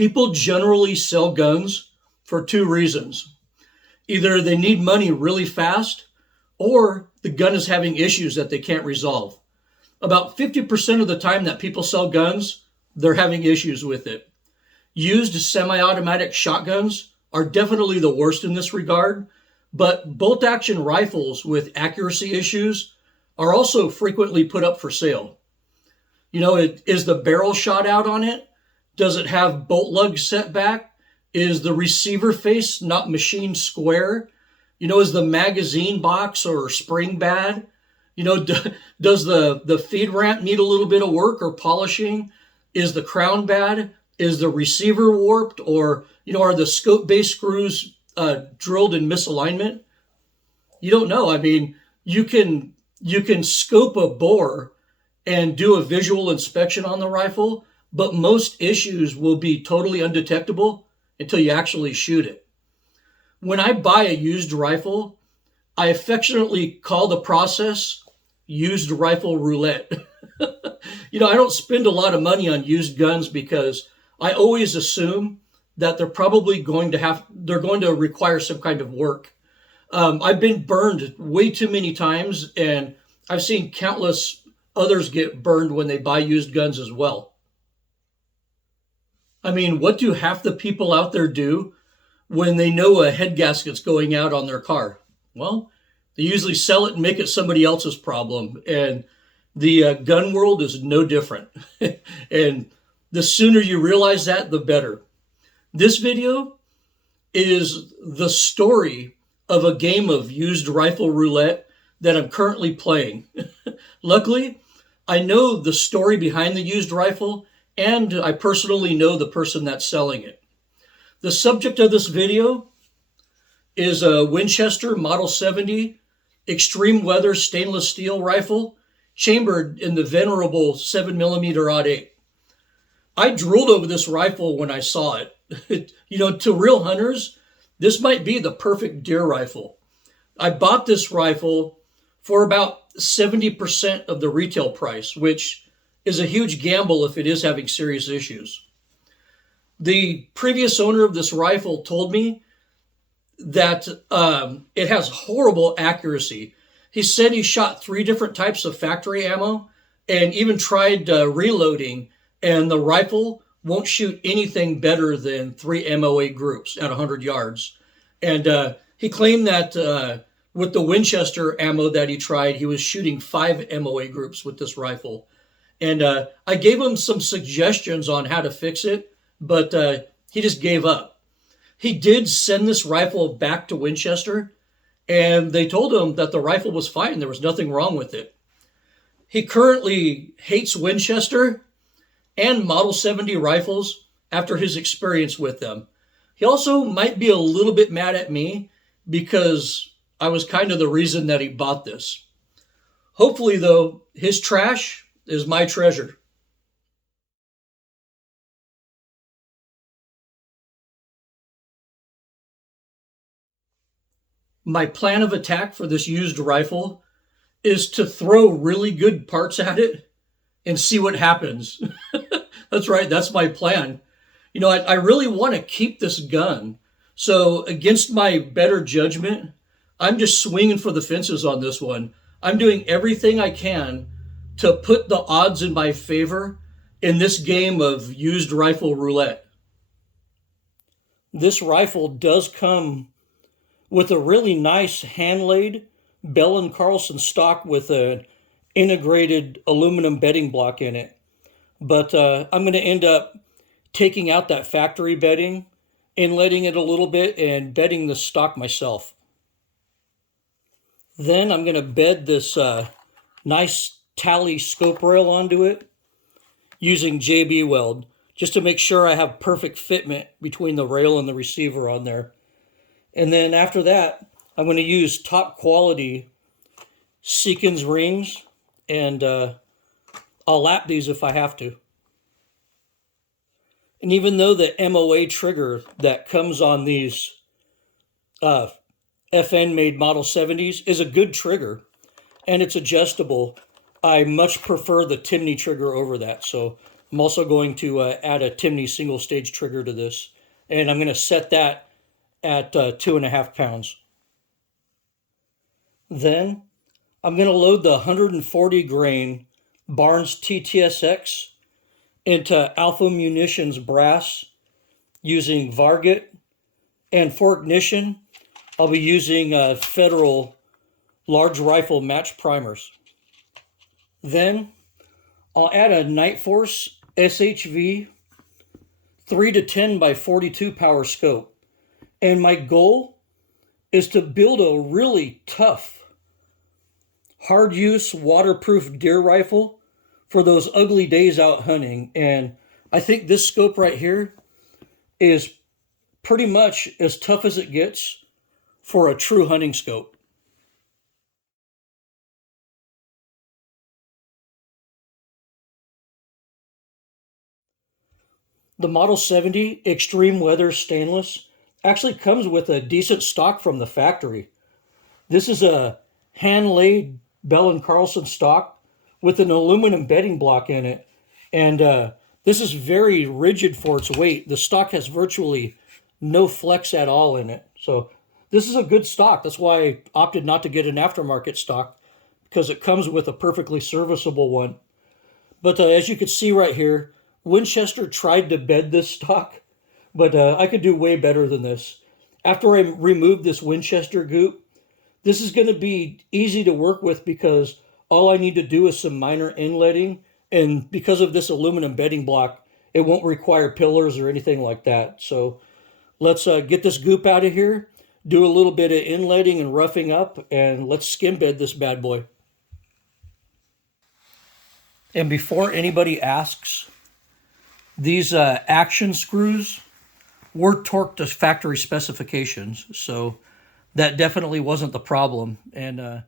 People generally sell guns for two reasons. Either they need money really fast, or the gun is having issues that they can't resolve. About 50% of the time that people sell guns, they're having issues with it. Used semi-automatic shotguns are definitely the worst in this regard, but bolt-action rifles with accuracy issues are also frequently put up for sale. Is the barrel shot out on it? Does it have bolt lugs set back? Is the receiver face not machined square? Is the magazine box or spring bad? Does the feed ramp need a little bit of work or polishing? Is the crown bad? Is the receiver warped? Or, are the scope base screws drilled in misalignment? You don't know. I mean, you can scope a bore and do a visual inspection on the rifle, but most issues will be totally undetectable until you actually shoot it. When I buy a used rifle, I affectionately call the process used rifle roulette. I don't spend a lot of money on used guns because I always assume that they're going to require some kind of work. I've been burned way too many times, and I've seen countless others get burned when they buy used guns as well. I mean, what do half the people out there do when they know a head gasket's going out on their car? Well, they usually sell it and make it somebody else's problem. And the gun world is no different. And the sooner you realize that, the better. This video is the story of a game of used rifle roulette that I'm currently playing. Luckily, I know the story behind the used rifle, and I personally know the person that's selling it. The subject of this video is a Winchester Model 70 extreme weather stainless steel rifle chambered in the venerable 7mm 08. I drooled over this rifle when I saw it. To real hunters, this might be the perfect deer rifle. I bought this rifle for about 70% of the retail price, which is a huge gamble if it is having serious issues. The previous owner of this rifle told me that it has horrible accuracy. He said he shot 3 different types of factory ammo and even tried reloading, and the rifle won't shoot anything better than 3 MOA groups at 100 yards. And he claimed that with the Winchester ammo that he tried, he was shooting 5 MOA groups with this rifle. And I gave him some suggestions on how to fix it, but he just gave up. He did send this rifle back to Winchester, and they told him that the rifle was fine. There was nothing wrong with it. He currently hates Winchester and Model 70 rifles after his experience with them. He also might be a little bit mad at me because I was kind of the reason that he bought this. Hopefully, though, his trash is my treasure. My plan of attack for this used rifle is to throw really good parts at it and see what happens. That's right, that's my plan. I really want to keep this gun. So against my better judgment, I'm just swinging for the fences on this one. I'm doing everything I can to put the odds in my favor in this game of used rifle roulette. This rifle does come with a really nice hand-laid Bell & Carlson stock with an integrated aluminum bedding block in it. But I'm going to end up taking out that factory bedding, inletting it a little bit, and bedding the stock myself. Then I'm going to bed this nice tally scope rail onto it using JB weld, just to make sure I have perfect fitment between the rail and the receiver on there. And then after that, I'm going to use top quality Seekins rings, and I'll lap these if I have to. And even though the MOA trigger that comes on these FN-made Model 70s is a good trigger, and it's adjustable, I much prefer the Timney trigger over that. So I'm also going to add a Timney single stage trigger to this, and I'm going to set that at 2.5 pounds. Then I'm going to load the 140 grain Barnes TTSX into Alpha Munitions brass using Varget, and for ignition I'll be using Federal large rifle match primers. Then I'll add a Night Force SHV 3 to 10 by 42 power scope, and my goal is to build a really tough, hard use, waterproof deer rifle for those ugly days out hunting. And I think this scope right here is pretty much as tough as it gets for a true hunting scope. The Model 70 Extreme Weather Stainless actually comes with a decent stock from the factory. This is a hand-laid Bell & Carlson stock with an aluminum bedding block in it. And this is very rigid for its weight. The stock has virtually no flex at all in it. So this is a good stock. That's why I opted not to get an aftermarket stock, because it comes with a perfectly serviceable one. But as you can see right here, Winchester tried to bed this stock, but I could do way better than this. After I remove this Winchester goop, this is going to be easy to work with because all I need to do is some minor inletting, and because of this aluminum bedding block, it won't require pillars or anything like that. So let's get this goop out of here, do a little bit of inletting and roughing up, and let's skim bed this bad boy. And before anybody asks, these action screws were torqued to factory specifications, so that definitely wasn't the problem. And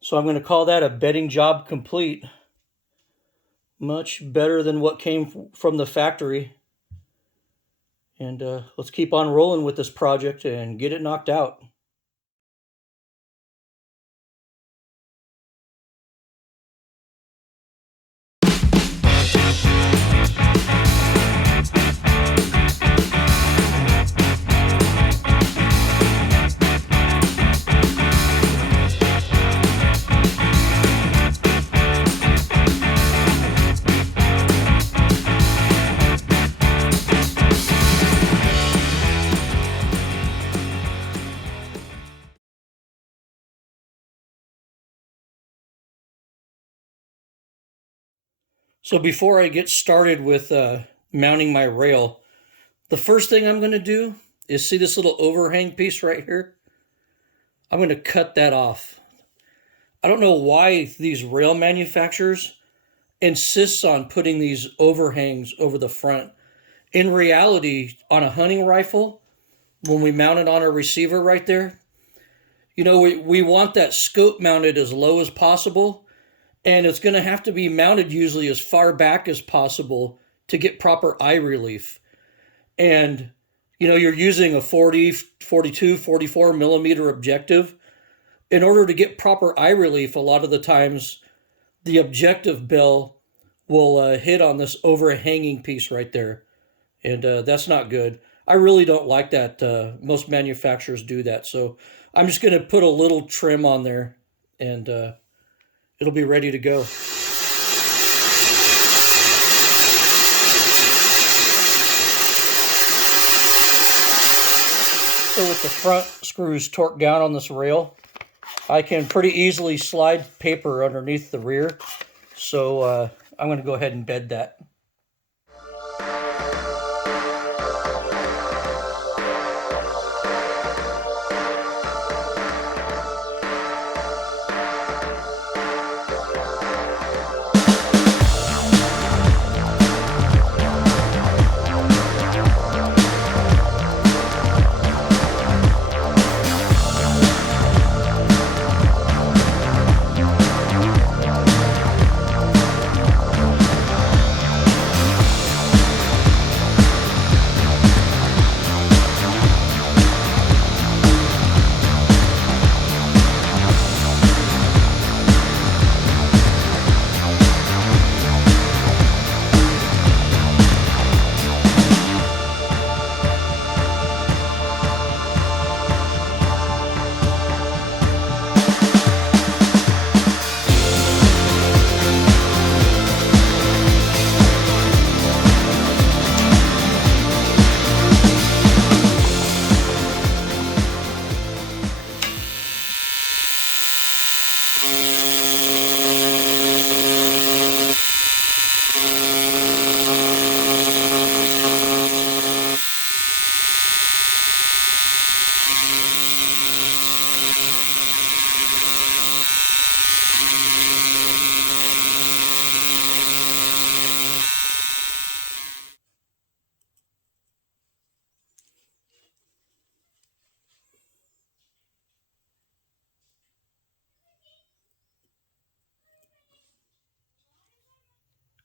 so I'm going to call that a bedding job complete. Much better than what came from the factory. And let's keep on rolling with this project and get it knocked out. So before I get started with mounting my rail, the first thing I'm going to do is see this little overhang piece right here. I'm going to cut that off. I don't know why these rail manufacturers insist on putting these overhangs over the front. In reality, on a hunting rifle, when we mount it on a receiver right there, you know, we want that scope mounted as low as possible, and it's going to have to be mounted usually as far back as possible to get proper eye relief. And, you know, you're using a 40, 42, 44 millimeter objective. In order to get proper eye relief, a lot of the times the objective bell will hit on this overhanging piece right there. And that's not good. I really don't like that. Most manufacturers do that. So I'm just going to put a little trim on there, and it'll be ready to go. So with the front screws torqued down on this rail, I can pretty easily slide paper underneath the rear. So I'm going to go ahead and bed that.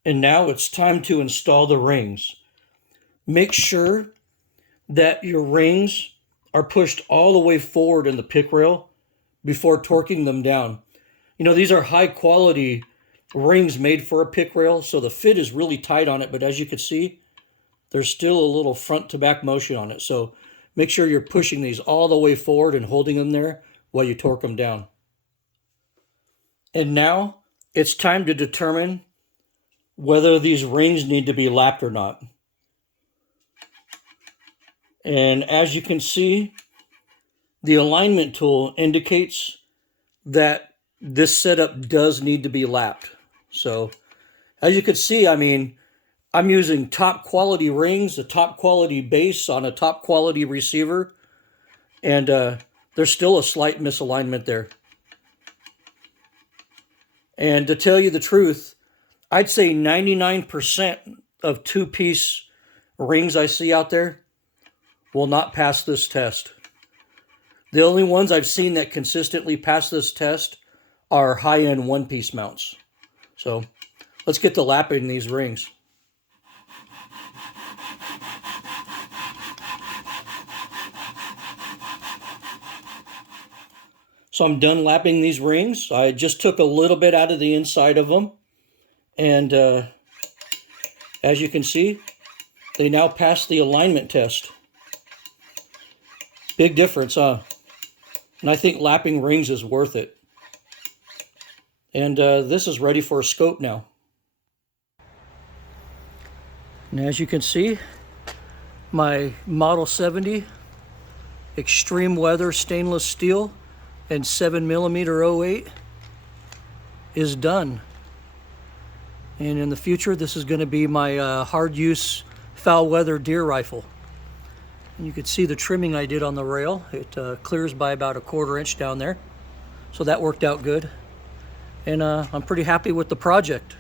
And now it's time to install the rings. Make sure that your rings are pushed all the way forward in the pick rail before torquing them down. You know, these are high quality rings made for a pick rail, so the fit is really tight on it, but as you can see, there's still a little front to back motion on it. So make sure you're pushing these all the way forward and holding them there while you torque them down. And now it's time to determine whether these rings need to be lapped or not. And as you can see, the alignment tool indicates that this setup does need to be lapped. So as you can see, I mean, I'm using top quality rings, a top quality base on a top quality receiver, and there's still a slight misalignment there. And to tell you the truth, I'd say 99% of two-piece rings I see out there will not pass this test. The only ones I've seen that consistently pass this test are high-end one-piece mounts. So let's get to lapping these rings. So I'm done lapping these rings. I just took a little bit out of the inside of them. And as you can see, they now pass the alignment test. Big difference, huh? And I think lapping rings is worth it. And this is ready for a scope now. And as you can see, my Model 70 extreme weather stainless steel and 7mm 08 is done. And in the future, this is going to be my hard use foul weather deer rifle. And you can see the trimming I did on the rail. It clears by about 1/4 inch down there. So that worked out good. And I'm pretty happy with the project.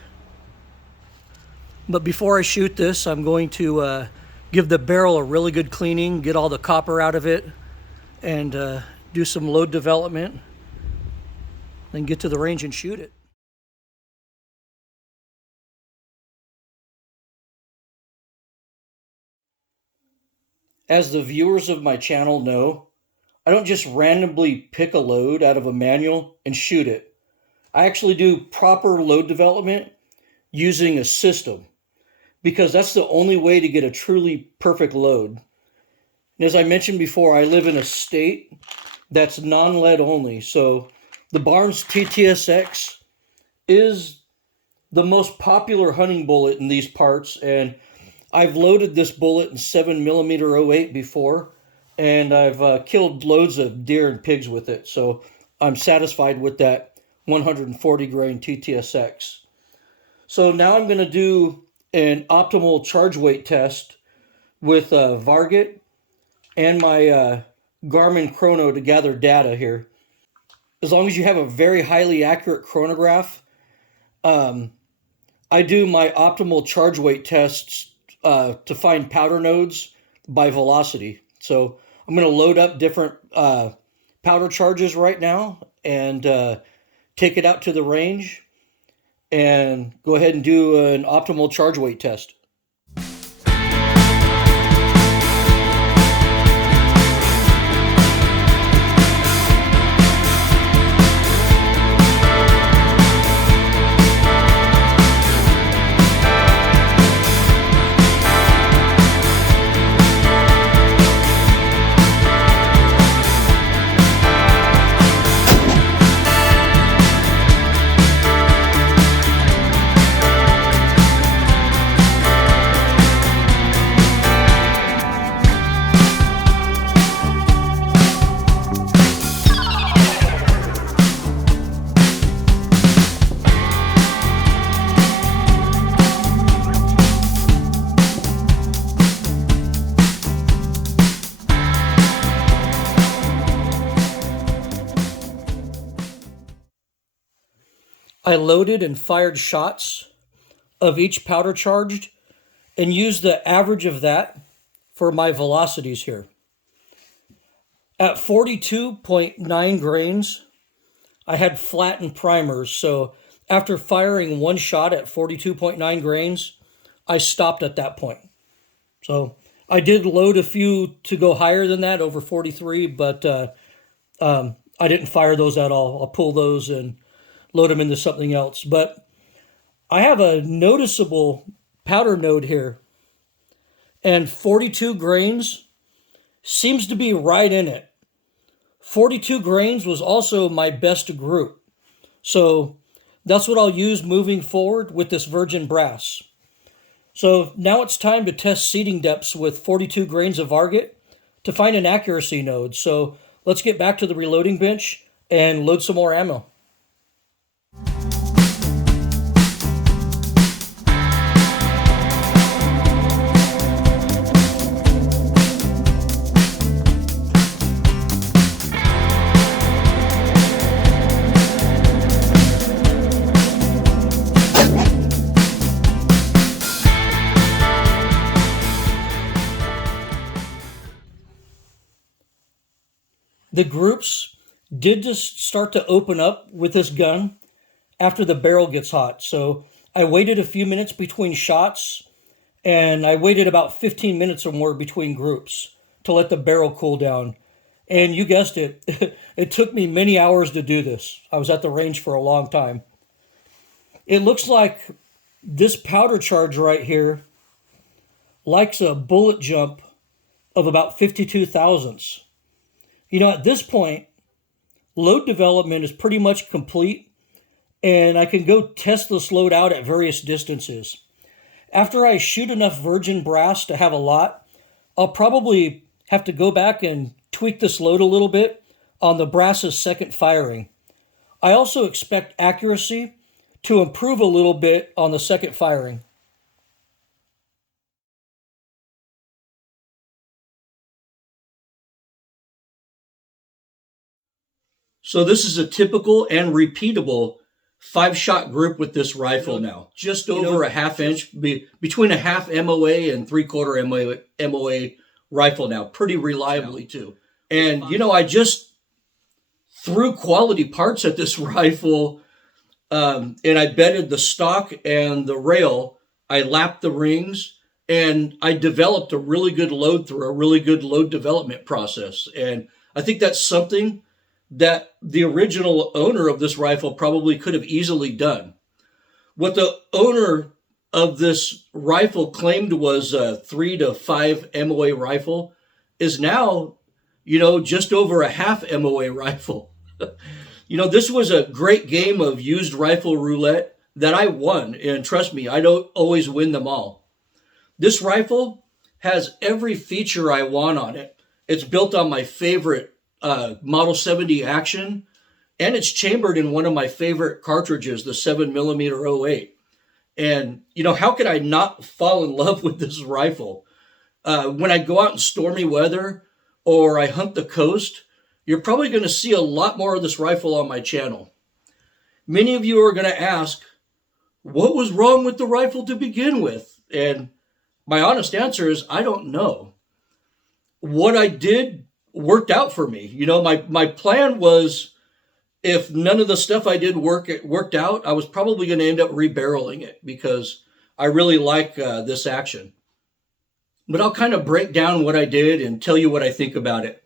But before I shoot this, I'm going to give the barrel a really good cleaning, get all the copper out of it, and do some load development, then get to the range and shoot it. As the viewers of my channel know, I don't just randomly pick a load out of a manual and shoot it. I actually do proper load development using a system, because that's the only way to get a truly perfect load. And as I mentioned before, I live in a state that's non-lead only. So the Barnes TTSX is the most popular hunting bullet in these parts, and I've loaded this bullet in 7mm 08 before, and I've killed loads of deer and pigs with it. So I'm satisfied with that 140 grain TTSX. So now I'm going to do an optimal charge weight test with Varget and my Garmin chrono to gather data here. As long as you have a very highly accurate chronograph, I do my optimal charge weight tests to find powder nodes by velocity. So I'm going to load up different powder charges right now and take it out to the range and go ahead and do an optimal charge weight test. I loaded and fired shots of each powder charged and used the average of that for my velocities here. At 42.9 grains, I had flattened primers. So after firing one shot at 42.9 grains, I stopped at that point. So I did load a few to go higher than that, over 43, but I didn't fire those at all. I'll pull those and load them into something else. But I have a noticeable powder node here, and 42 grains seems to be right in it. 42 grains was also my best group. So that's what I'll use moving forward with this virgin brass. So now it's time to test seating depths with 42 grains of varget to find an accuracy node. So let's get back to the reloading bench and load some more ammo. The groups did just start to open up with this gun after the barrel gets hot. So I waited a few minutes between shots, and I waited about 15 minutes or more between groups to let the barrel cool down. And you guessed it, it took me many hours to do this. I was at the range for a long time. It looks like this powder charge right here likes a bullet jump of about 52 thousandths. You know, at this point, load development is pretty much complete, and I can go test this load out at various distances. After I shoot enough virgin brass to have a lot, I'll probably have to go back and tweak this load a little bit on the brass's second firing. I also expect accuracy to improve a little bit on the second firing. So this is a typical and repeatable 5-shot group with this rifle now. Just over a half inch, between a half MOA and 3/4 MOA rifle now. Pretty reliably too. And I just threw quality parts at this rifle, and I bedded the stock and the rail. I lapped the rings, and I developed a really good load through a really good load development process. And I think that's something that the original owner of this rifle probably could have easily done. What the owner of this rifle claimed was a 3 to 5 MOA rifle is now, just over a half MOA rifle. This was a great game of used rifle roulette that I won. And trust me, I don't always win them all. This rifle has every feature I want on it. It's built on my favorite Model 70 Action, and it's chambered in one of my favorite cartridges, the 7mm 08. And, how could I not fall in love with this rifle? When I go out in stormy weather or I hunt the coast, you're probably going to see a lot more of this rifle on my channel. Many of you are going to ask, what was wrong with the rifle to begin with? And my honest answer is, I don't know. What I did worked out for me. My plan was, if none of the stuff I did worked out, I was probably going to end up rebarreling it because I really like this action. But I'll kind of break down what I did and tell you what I think about it.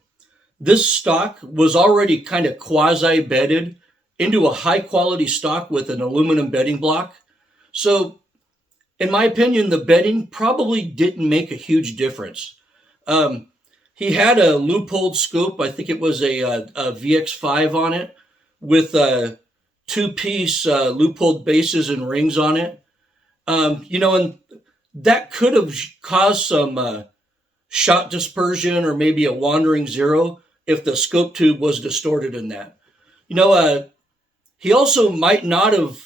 This stock was already kind of quasi-bedded into a high-quality stock with an aluminum bedding block. So, in my opinion, the bedding probably didn't make a huge difference. He had a loopholed scope. I think it was a VX5 on it with a 2-piece loopholed bases and rings on it. And that could have caused some shot dispersion or maybe a wandering zero if the scope tube was distorted in that. He also might not have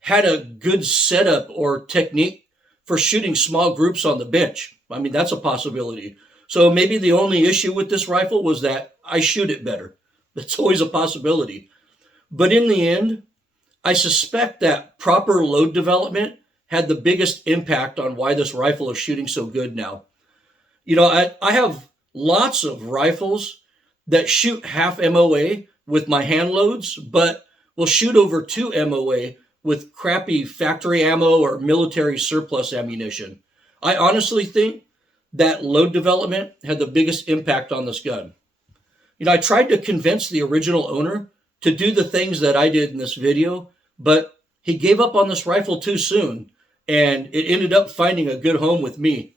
had a good setup or technique for shooting small groups on the bench. I mean, that's a possibility. So maybe the only issue with this rifle was that I shoot it better. That's always a possibility. But in the end, I suspect that proper load development had the biggest impact on why this rifle is shooting so good now. I have lots of rifles that shoot half MOA with my hand loads, but will shoot over 2 MOA with crappy factory ammo or military surplus ammunition. I honestly think that load development had the biggest impact on this gun. I tried to convince the original owner to do the things that I did in this video, but he gave up on this rifle too soon, and it ended up finding a good home with me.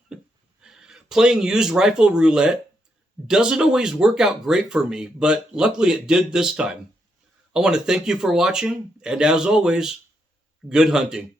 Playing used rifle roulette doesn't always work out great for me, but luckily it did this time. I want to thank you for watching, and as always, good hunting.